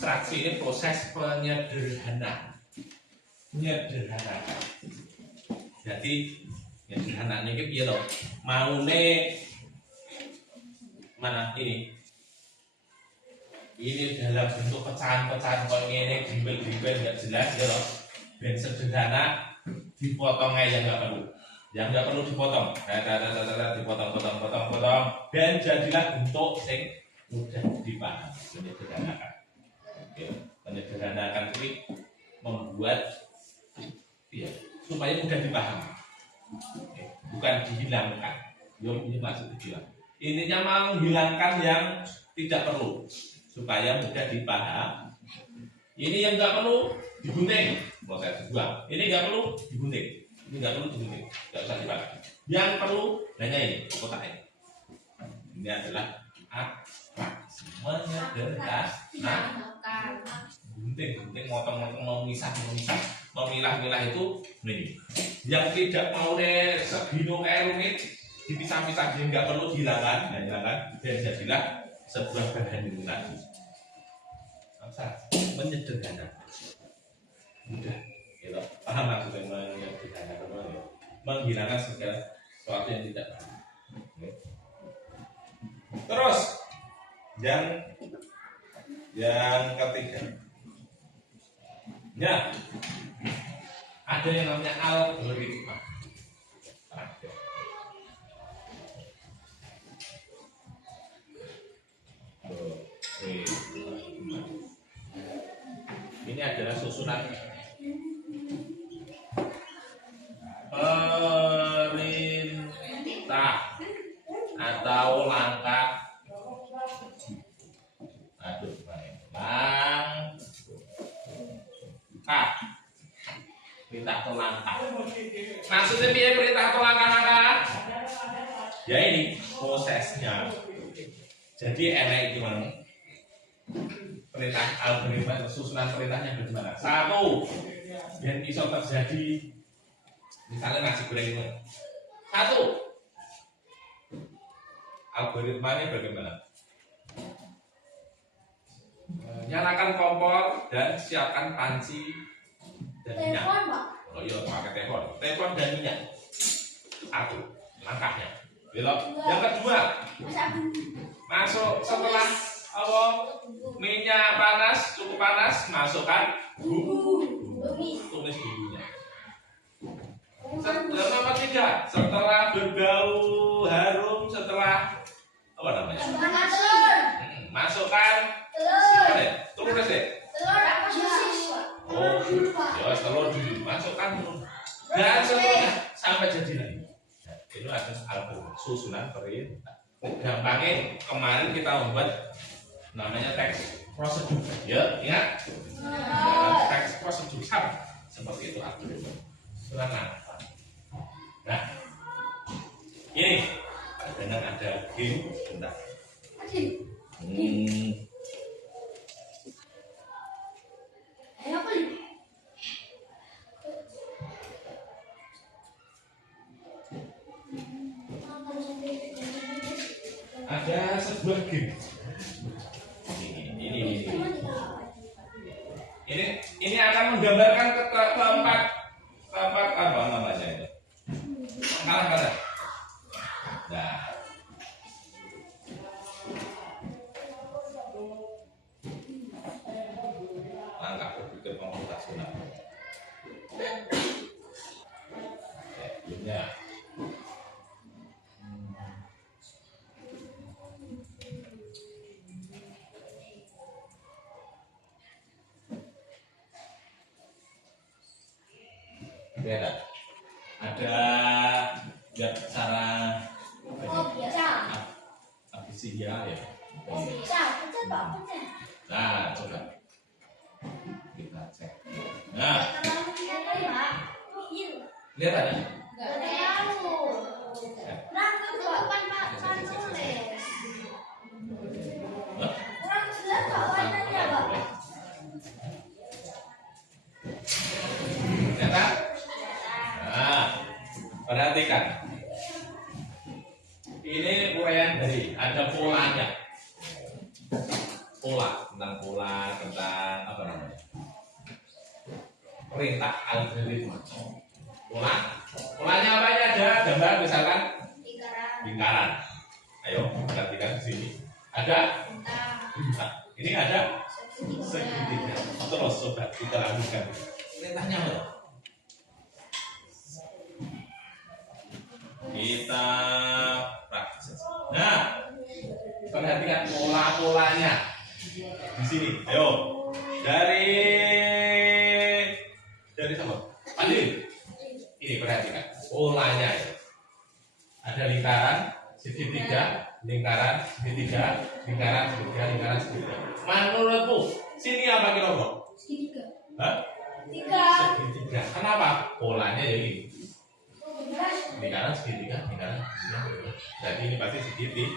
abstraksi ini proses penyederhanaan. Menyederhanakan. Jadi penyederhanaan ini piye to? Maune mana ini? Ini dalam bentuk pecahan-pecahan kok ini grimbel-grimbel nggak jelas ya loh. Ben sederhana, dipotong aja yang nggak perlu. Yang nggak perlu dipotong, dipotong, dan jadilah bentuk yang mudah dipahami. Menyederhanakan. Ya, menyederhanakan ini membuat ya, supaya mudah dipahami. Ya, bukan dihilangkan. Yo ini maksud dia. Intinya menghilangkan yang tidak perlu supaya mudah dipahami. Ini yang nggak perlu digunting, proses kedua. Ini nggak perlu digunting, ini nggak perlu digunting, nggak usah dipakai. Yang perlu hanya ini kotak ini. Ini adalah abstraksi menyederhanakan. Gunting, motong, memisah, memilah-milah itu ini. Yang tidak mau segino kayak rumit, dipisah-pisah, dia nggak perlu dihilangkan, dan jadilah sebuah bahan yang tadi. Menyederhanakan. Mudah, gitu. Paham maksudnya menyederhanakan, menghilangkan segala sesuatu yang tidak perlu. Terus yang ketiga, ya ada yang namanya algoritma. Ini adalah susunan perintah atau langkah perintah atau langkah. Maksudnya piye perintah atau langkah? Ya ini prosesnya. Jadi enak gimana? Perintah algoritma susunan perintahnya bagaimana? Satu, yang bisa terjadi misalnya nasi goreng ini. Satu, algoritmanya bagaimana? Nyalakan kompor dan siapkan panci dan minyak. Oh iya, pakai telepon dan minyak. Satu, langkahnya. Belok. Yang kedua, masuk setelah minyak panas, cukup panas, masukkan tumis bumbunya. Nomor 3, setelah berbau harum, setelah apa namanya? Masukkan telur deh. Oh, ya telur dulu, masukkan telur. Dan seterusnya sampai jadi lagi. Itu ada algoritma susunan perintah. Gampangnya kemarin kita membuat namanya teks prosedur. Ya, ingat? Teks prosedur sama seperti itu algoritma. Nah, ini kadang ada game bentar. Ada sebuah game. Ini akan menggambarkan ke tempat apa namanya itu? Kalah. Nah, langkah berpikir komputasional. Sebelumnya. Beda. Ada nggak cara biasa. Abisi ya. Bisa, coba. Nah, coba kita cek. Nah, lihat ada. Perhatikan, ini uraian dari ada polanya. pola tentang apa namanya? Perintah algoritma. Polanya apa ya? Ada gambar misalkan lingkaran. Ayo perhatikan di sini. Ada bintang. Ini ada segitiga. Terus coba kita lanjutkan. Perintahnya apa? Kita praktis. Nah, perhatikan pola-polanya di sini. Ayo, dari siapa? Andi. Ini perhatikan polanya. Ada lingkaran, segitiga, lingkaran, segitiga, lingkaran, segitiga, lingkaran, segitiga. Menurutmu sini apa kira-kira? Segitiga. Hah? Segitiga. Kenapa? Polanya ya ini. Lingkaran segitiga, lingkaran segitiga. Jadi ini pasti segitiga.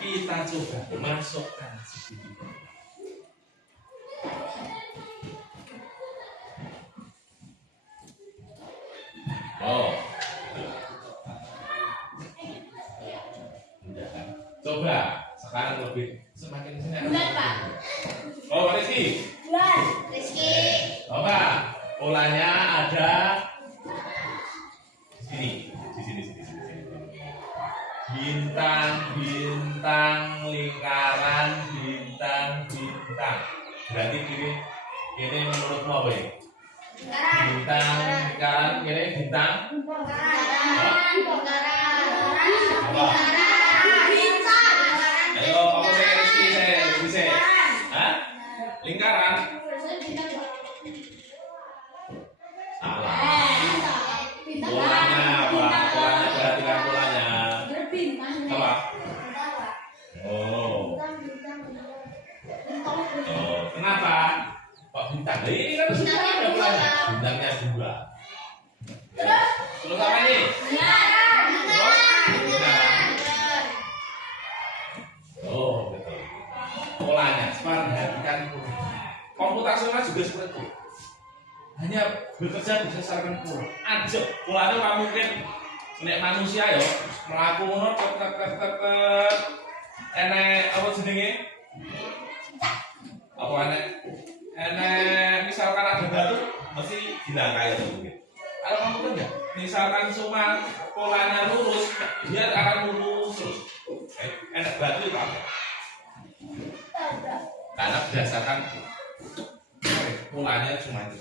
Kita coba masukkan segitiga. Oh, coba sekarang lebih semakin sini. Bulat, Pak. Oh, Rizky. Rizky. Coba polanya ada di sini. Bintang, lingkaran, bintang. Berarti ini menurutmu apa ya? Bintang, lingkaran, ini bintang. Ayo, kamu saya Rizky. Hah? Lingkaran. Salah. Polanya apa? Polanya perhatikan polanya. Apa? Oh, kenapa? Kok bintang? Ini kan sudah ada polanya. Bintangnya 2. Terus apa ini? Oh, betul. Polanya, perhatikan polanya. Komputasional juga seperti itu. Hanya bekerja berdasarkan pola. Aja, polanya nggak mungkin nek manusia ya melaku ngono enek apa jenenge? Apa enek misalkan ada batu mesti dilangkai mungkin. Kalau kamu kan enggak, misalkan cuma polanya lurus, dia akan lurus terus. Enak batu itu apa? Karena berdasarkan polanya cuma itu.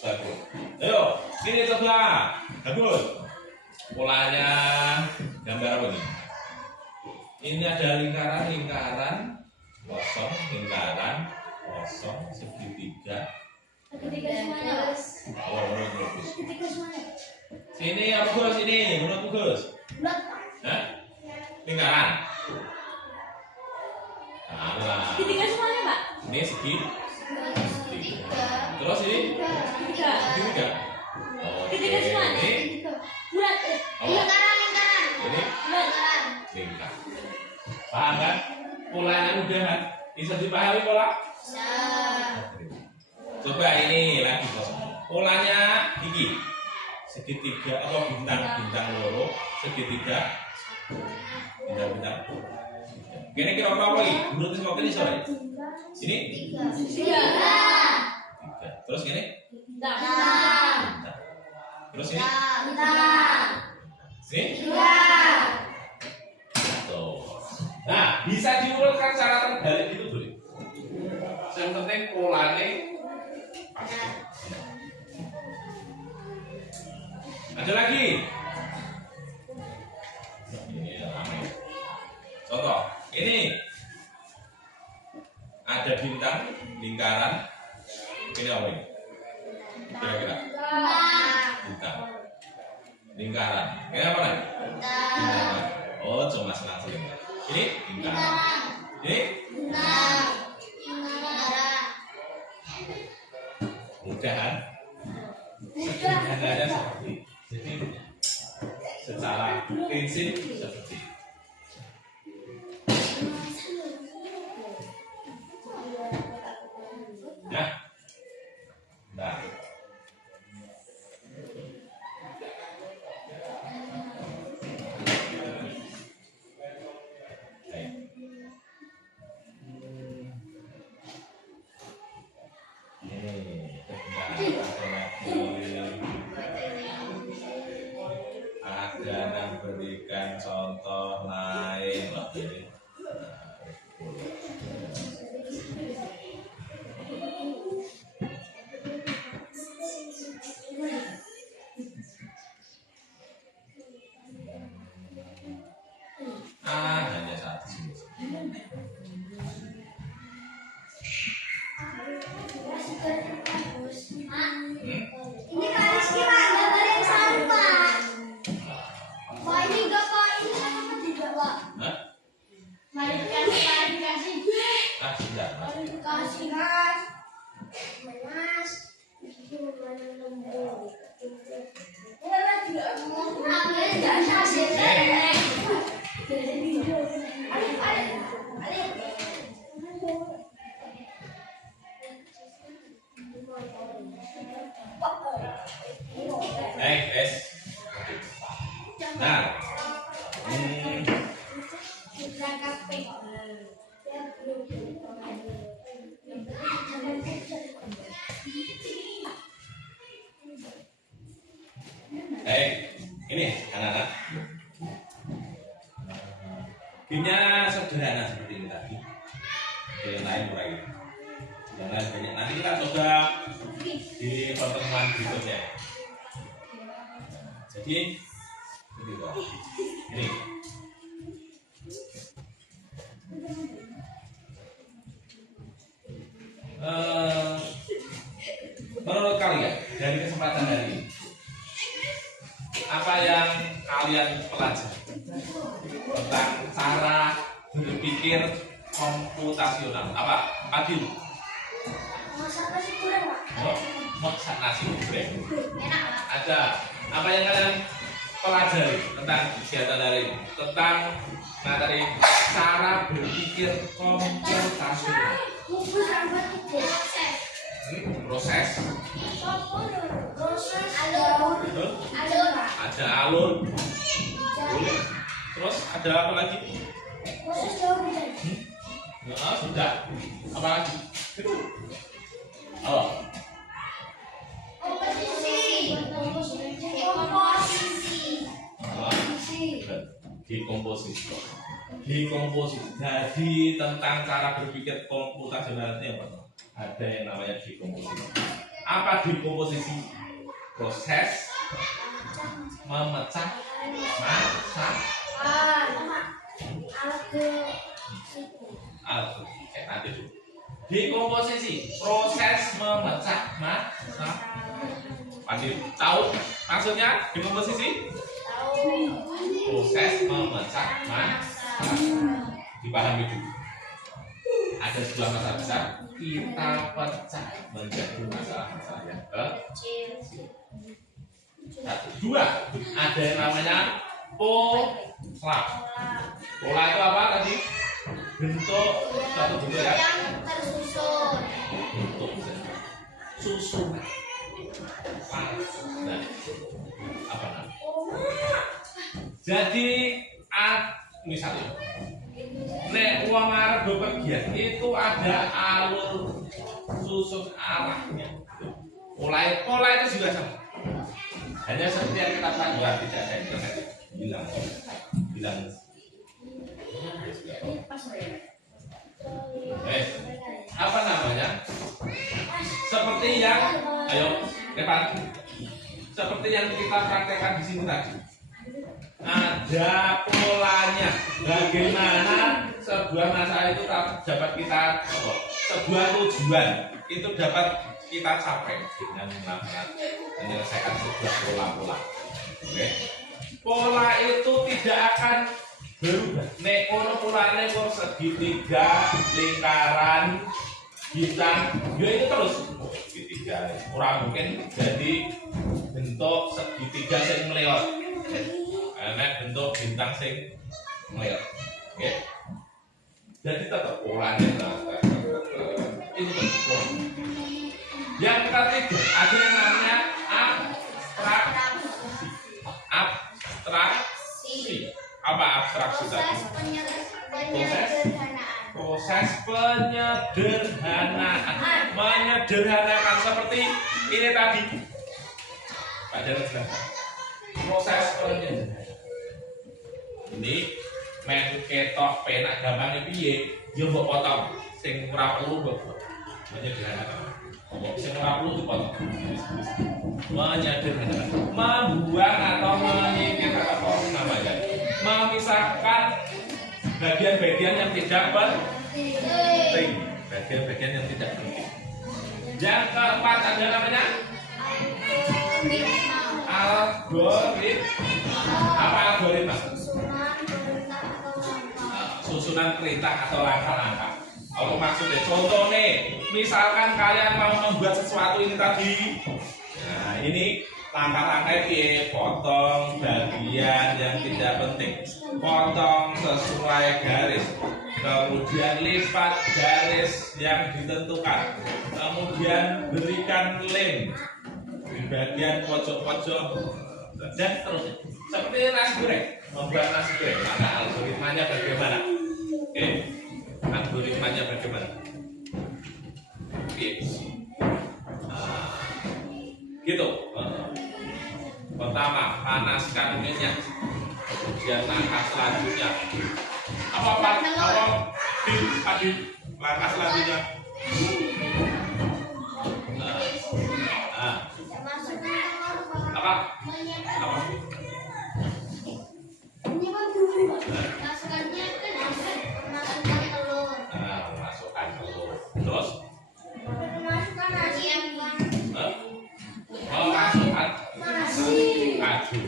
Bagus. Ayo, sini coba. Bagus. Polanya gambar apa nih? Ini ada lingkaran, kosong, segitiga. Segitiga semuanya. Oh, bagus. Segitiga semuanya. Sini apa Gus? Ini, menurut Gus? Bulat. Hah? Lingkaran. Salah. Segitiga semuanya, Pak. Ini terus ini? Segitiga. Segitiga semuanya. Ini Bulat. Lingkaran. ini Bulat. lingkar. Paham kan? Polanya mudah kan? Bisa dipahami pola? Coba ini lagi polanya ini segitiga atau bintang loro segitiga bintang. Kira kira apa ini? Menurut semakin ini sore. Ini 3. Terus ini? Bintang. Terus ini? Sini? Tuh. Nah, bisa diurutkan secara terbalik itu boleh. Yang penting polanya pasti. Ada lagi? Ini ramai. Contoh, ini ada bintang, lingkaran. Ini apa ini? Kira-kira? Bintang. Lingkaran. Ini apa nih? Bintang. Oh, cuma senang-senang. Ini lingkaran. Ini? Mudah kan? Sederhananya seperti. Jadi secara prinsip seperti itu. Ya. Nah. ini. Hanya satu sini. Ini kali kira gambar yang sama Pak. Pak ini enggak Pak, ini sama tidak Pak. Hah? Mari kasih. Sudah. Mari kasih Mas. Mas. Itu mana lembu. Guys. Nah, ini anak-anak. Gamenya sederhana seperti ini tadi. Yang lain mulai. Yang lain banyak. Nanti kita coba di pertemuan berikutnya. Jadi, begitu. Ini. Menurut kalian dari kesempatan hari ini, apa yang kalian pelajari tentang cara berpikir komputasional? Apa? Adil? Masak nasi goreng Pak. Masak nasi goreng. Enak Pak. Ada apa yang kalian pelajari tentang kegiatan hari ini? Tentang materi cara berpikir komputasional. Proses. Betul. Ada alur. Boleh. Terus ada apa lagi? Sudah. Apa lagi? Oh. Dekomposisi. Jadi tentang cara berpikir komputasional ini apa? Ada yang namanya dekomposisi. Apa dekomposisi? Proses memecah massa. Nanti dulu. Dekomposisi, proses memecah massa. Pasti tahu maksudnya dekomposisi? Proses memecah massa. Dipahami dulu. Ada sebuah masalah besar, kita pecah menjadi masalah-masalah yang kecil. Satu, dua, ada yang namanya pola. Pola itu apa tadi? Bentuk satu bentuk ya? Yang tersusun. Bentuk susunan. Nah, apa namanya? Jadi, misalnya, nek uang arep bepergian itu ada alur susun arahnya. Pola itu juga sama. Hanya seperti yang kita pelajari tidak ada internet. Bilang. Apa namanya? Seperti yang, ayo, depan. Seperti yang kita praktekkan di sini tadi. Ada polanya. Bagaimana sebuah masalah itu dapat kita, sebuah tujuan itu dapat kita capai dengan menyelesaikan sebuah pola. Oke. Pola itu tidak akan berubah. Nek ono polane kok segitiga, lingkaran, bintang, ya itu terus segitiga. Orang mungkin jadi bentuk segitiga yang meleot. Nek bentuk bintang sing meleot. Oke. Jadi tetap polanya itu terus. Yang ketiga ada yang namanya abstraksi. Apa abstraksi tadi? Proses penyederhanaan. Menyederhanakan seperti ini tadi. Pak Jalan jelaskan. Proses penyederhanaan. Ini men ketok penak gampangnya piye yo mbok potong sing ora perlu mbok menyederhanakan sing ora perlu dipotong menyederhanakan membuang atau menyingkirkan apa namanya memisahkan bagian-bagian yang tidak penting bagian-bagian yang tidak penting. Yang keempat ada namanya algoritma susunan perintah atau langkah-langkah. Apa maksudnya? Contoh nih, misalkan kalian mau membuat sesuatu ini tadi. Nah, ini langkah-langkah piye? Potong bagian yang tidak penting. Potong sesuai garis. Kemudian lipat garis yang ditentukan. Kemudian berikan lem di bagian pojok-pojok dan terus seperti nasi goreng, membuat nasi goreng. Maka algoritmanya bagaimana? Oke, algoritmanya bagaimana? Oke, gitu. Pertama, panaskan minyak. Kemudian langkah selanjutnya apa langkah selanjutnya? Apa? Masukkan telur. Terus? Masukkan kaju.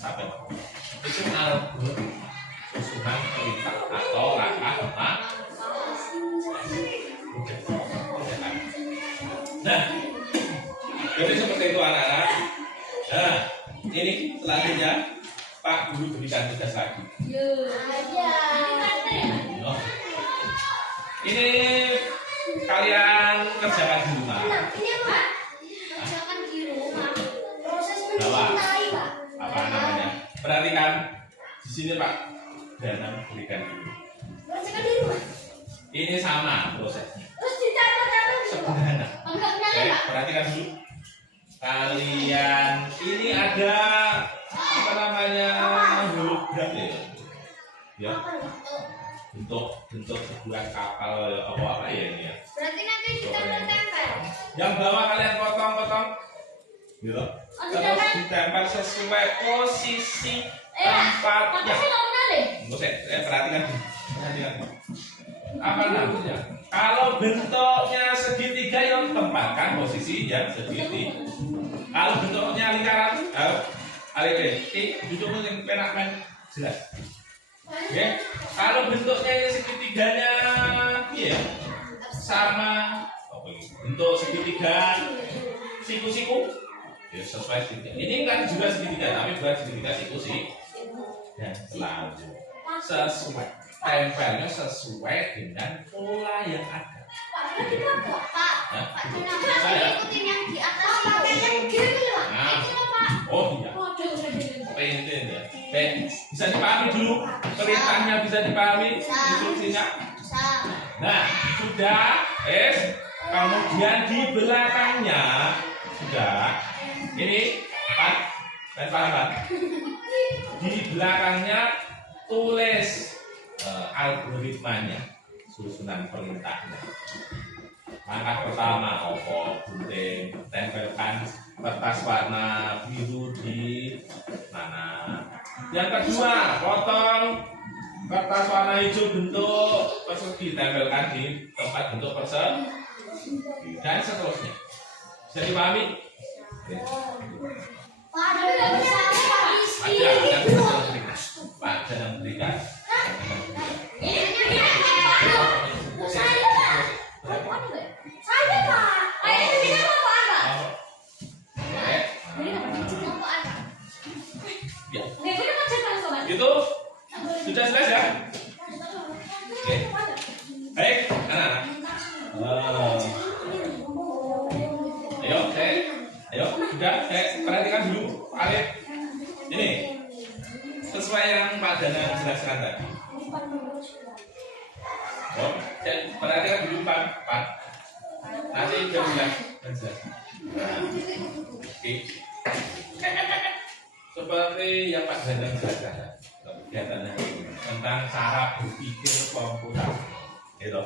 Sampai itu susunan perintah atau langkah. Nah, jadi seperti itu anak-anak. Nah, ini selanjutnya Pak Guru berikan tugas lagi. Oh. Ini kalian kerjakan di rumah. Kerjakan di rumah. Proses Bawa. mencintai, Pak. Apa namanya? Perhatikan di sini Pak. Dan berikan dulu. Kerjakan di rumah. Ini sama prosesnya. Terus ditempel-tempel di rumah. Sederhana. Enggak nyala, Oke, Pak. perhatikan dulu. Kalian ini ada apa namanya hologram ya? Bentuk sebuah kapal apa ya ini ya? Berarti nanti ditempel-tempel. Yang bawah kalian potong-potong, gitu. Terus ditempel sesuai posisi tempatnya. Perhatikan dulu. Apa namanya? Kalau bentuknya segitiga yang tempatkan posisi yang segitiga. Kalau bentuknya lingkaran, duduk yang penak kan jelas. Oke. Kalau bentuknya ini segitiganya, iya, sama. Bentuk segitiga, siku-siku, ya sesuai segitiga. Ini kan juga segitiga, tapi bukan segitiga siku-siku. Dan selanjutnya sesuai tempelnya sesuai dengan pola yang ada. Pak, kenapa ikutin yang di atas itu? Nah, oh iya. Bisa dipahami dulu perintahnya, bisa dipahami instruksinya. Nah, sudah, kemudian di belakangnya sudah. Ini Pak, paham Pak? Di belakangnya tulis algoritmanya, susunan perintahnya. Langkah pertama, gunting, tempelkan kertas warna biru di mana. Yang kedua, potong kertas warna hijau bentuk persegi, tempelkan di tempat bentuk persegi, dan seterusnya. Bisa dipahami? Ada yang bersama Pak Rizky. Ada yang berikan. Saya Pak. Ini apa Pak? Itu sudah jelas ya? Oke. Baik, anak-anak. Ayo, sudah, perhatikan dulu, Alif. Ini sesuai yang Pak Dana jelaskan tadi. Oh, perhatikan dulu Pak. Nanti udah jelas. Oke. Seperti yang Pak Dana jelaskan. Kegiatannya. berpikir komputasi. Gitu.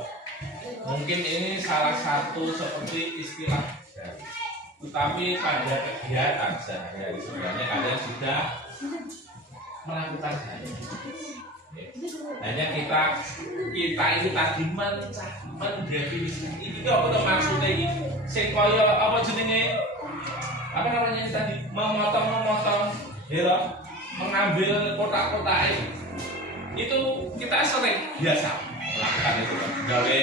Mungkin ini salah satu seperti istilah baru. Tetapi pada kegiatan sehari-hari sebenarnya kalian sudah melakukannya. Hanya kita ini tadi mendefinisikan ini apa tuh maksudnya ini? Sing kaya apa jenenge? Apa namanya ini tadi? Memotong, ya, mengambil kotak-kotak itu kita sering biasa melakukan itu kan. Gawe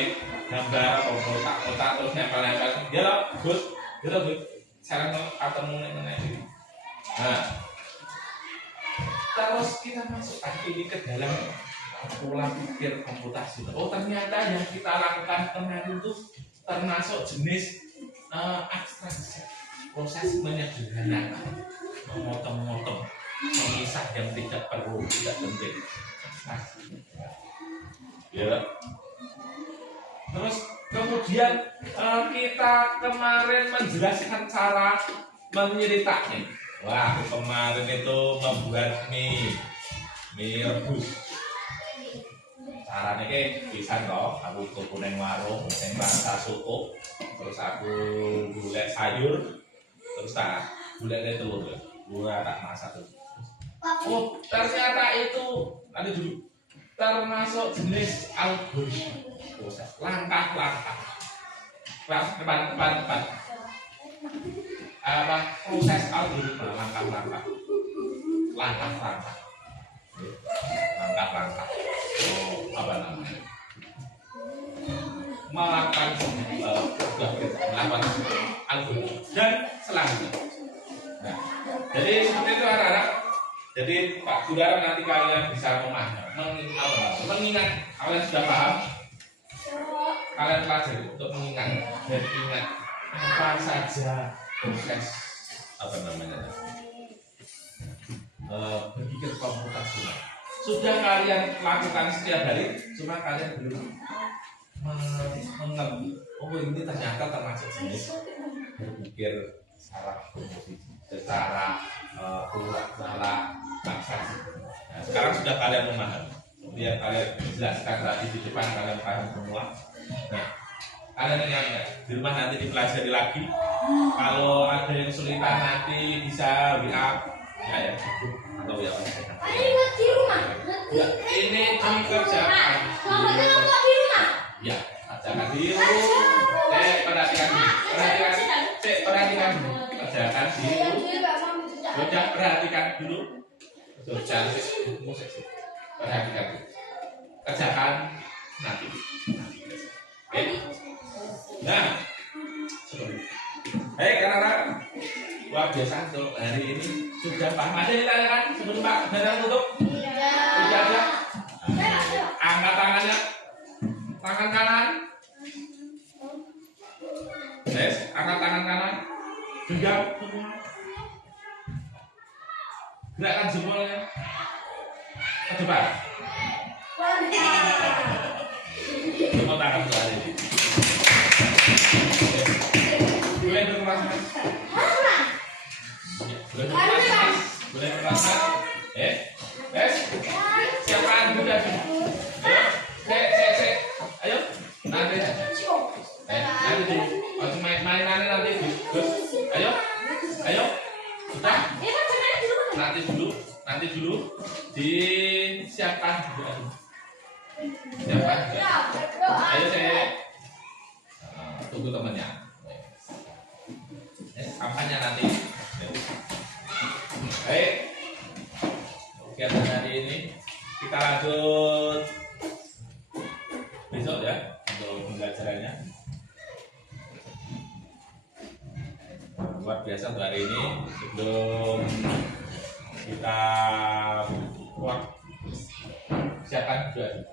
gambar atau kotak-kotak terus nempel-nempel. Ya, Gus. Ya, Gus. Sekarang ketemu ini. Nah, terus kita masukkan ini ke dalam pola pikir komputasi. Oh, ternyata yang kita lakukan kemarin itu termasuk jenis abstraksi, proses menyederhanakan, memotong-motong, memisah yang tidak perlu, tidak penting. Ya. Terus kemudian kita kemarin menjelaskan cara menyeritakan. Wah, aku kemarin itu membuat mie rebus. Caranya bisa toh, aku tuku neng warung, neng rasa suku, terus aku golek sayur, terus tak golek telur, gua tak masak tuh. Oh, ternyata itu ada dulu termasuk jenis algoritma, proses langkah-langkah, depan. Apa proses algoritma langkah-langkah. Oh, apa namanya? Melakukan algoritma dan selanjutnya. Nah, jadi seperti itu anak-anak. Jadi Pak Saudara nanti kalian bisa mengingat kalian sudah paham. Kalian pelajari untuk mengingat dan ingat apa saja proses apa namanya berpikir komputasional sudah kalian lakukan setiap hari, cuma kalian belum mengerti. Oh, ini ternyata termasuk jenis berpikir secara komposisi, secara abstraksi. Nah, sekarang sudah kalian memahami. Biar kalian jelaskan tadi di depan kalian paham semua. Nah, kalian ingat di rumah nanti dipelajari lagi. Kalau ada yang kesulitan nanti bisa WA ya atau WA Ayo di rumah. ya, ini dikerjakan di rumah. Ya, kerjakan di rumah. Perhatikan dulu. Kerjakan di rumah. Sudah perhatikan dulu. Sudah musik. Perhatikan dulu. Kerjakan nanti. Oke. Nah, seperti itu. Hei anak-anak, luar biasa untuk hari ini sudah paham. Ada yang ditanyakan sebelum Pak Dadang tutup? Tidak ada. Angkat tangannya, tangan kanan. Yes, angkat tangan kanan. Genggam semua. Gerakkan jempolnya ke depan. Tepuk tangan untuk hari ini. Boleh berkeras, Mas? Boleh berkeras, Mas? Siapa yang sudah? Ayo, ayo, nanti dulu. Masih mainannya nanti, Gus. Ayo, sudah. Nanti dulu. Disiapkan juga. Siapkan. Ayo saya tunggu temannya. Kampanye nanti. Baik. Kegiatan hari ini kita lanjut besok ya untuk pembelajarannya. Luar biasa untuk hari ini. Sebelum kita siapkan juga.